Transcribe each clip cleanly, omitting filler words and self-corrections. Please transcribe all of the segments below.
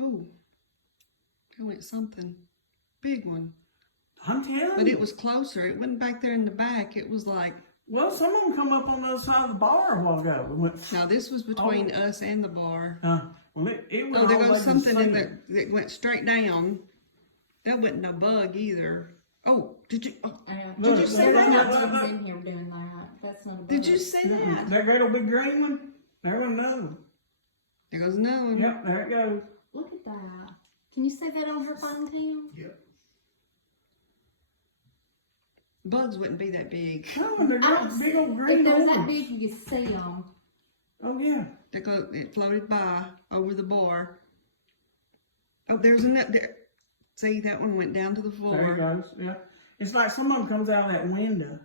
Oh, I went something. Big one. I'm telling you. But it was closer. It wasn't back there in the back. It was like... Well, some of them come up on the other side of the bar a while ago. We went, Now, this was between us and the bar. well, it went Oh, there all the way goes to something the in ceiling. there that went straight down. That wasn't no bug either. Oh, did you... Oh, Look, did you see look, that? look, Not look, one's look. in here doing that. That's not a bug. Did you see that? That great old big green one? There was another one. There goes another one. Yep, there it goes. Look at that. Can you see that on her phone, Tim? Yep. Bugs wouldn't be that big. Oh, and they're got big old green If they was that ones. big, you could see them. Oh, yeah. It floated by over the bar. Oh, there's another. There. See, that one went down to the floor. There it goes, yeah. It's like some of them comes out of that window.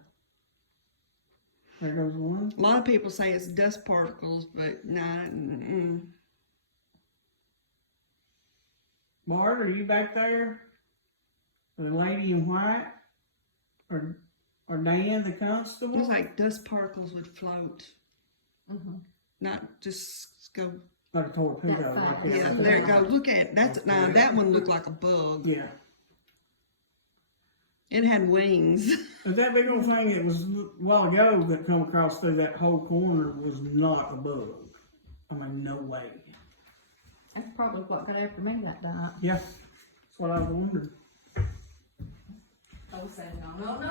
There goes one. A lot of people say it's dust particles, but nah. Bart, are you back there? The lady in white? Or Dan, the constable? It's like dust particles would float, not just go. Like a torpedo. That Like fire. Yeah, that. there it goes. Look at that's now that one looked like a bug. Yeah. It had wings. But that big old thing that was a while ago that come across through that whole corner was not a bug. I mean, no way. That's probably what got after me that night. Yeah, that's what I was wondering. I was saying, no.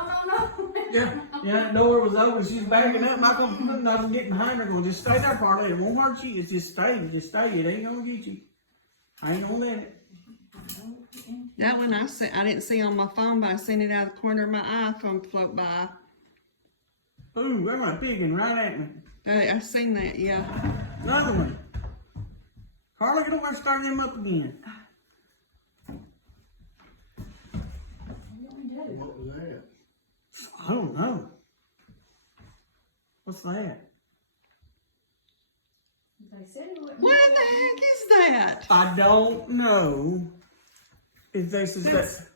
Yeah, that door was open. She's backing up. Michael couldn't I was getting behind her going, just stay there, Parley. It won't hurt you. It's just stay. It ain't gonna get you. I ain't gonna let it. That one I didn't see on my phone, but I seen it out of the corner of my eye from float by. Ooh, there's my pigging right at me. I seen that. Yeah. Another one. Carla, get over and start them up again. What was that? I don't know. What's that? They said it wouldn't. What in the heck is that? I don't know. If this is that.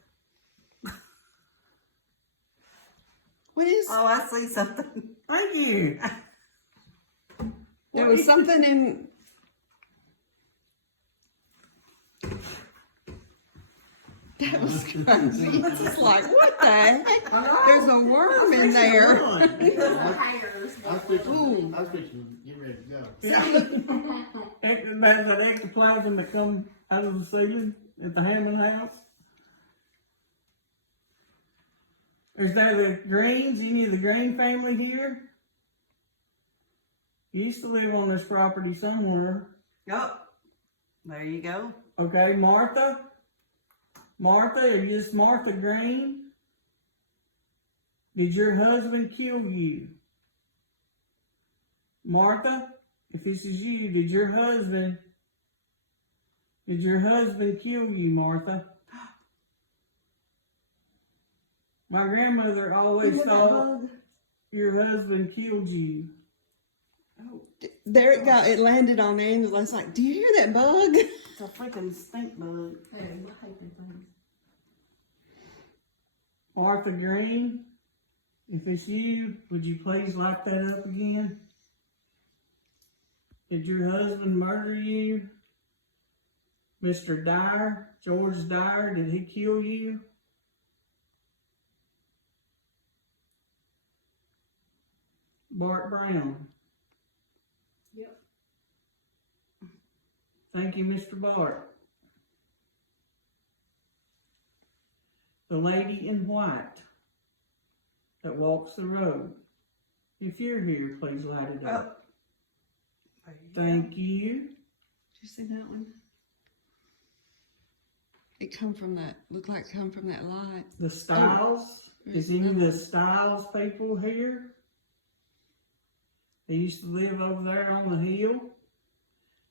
What is? Oh, I see something. Thank you. There was something in. That was crazy. It's just like, what the heck? There's a worm in there. Hairs. I was fixing to get ready to go. That ectoplasm that come out of the ceiling at the Hammond house. Is that the Greens? Any of the Green family here? You used to live on this property somewhere. Oh, there you go. Okay, Martha? Martha, are you just Martha Green? Did your husband kill you? Martha, if this is you, did your husband kill you, Martha? My grandmother always thought your husband killed you. Oh, there it got. It landed on Angela. It's like, do you hear that bug? It's a freaking stink bug. Hey, I hate them things. Martha Green, if it's you, would you please light that up again? Did your husband murder you? Mr. Dyer, George Dyer, did he kill you? Bart Brown. Yep. Thank you, Mr. Bart. The lady in white that walks the road. If you're here, please light it up. Thank you. Did you see that one? It come from that. Looked like it come from that light. The Styles. Is any of the Styles people here? They used to live over there on the hill.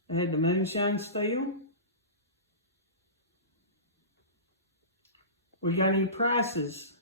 They had the moonshine steel. We got any prices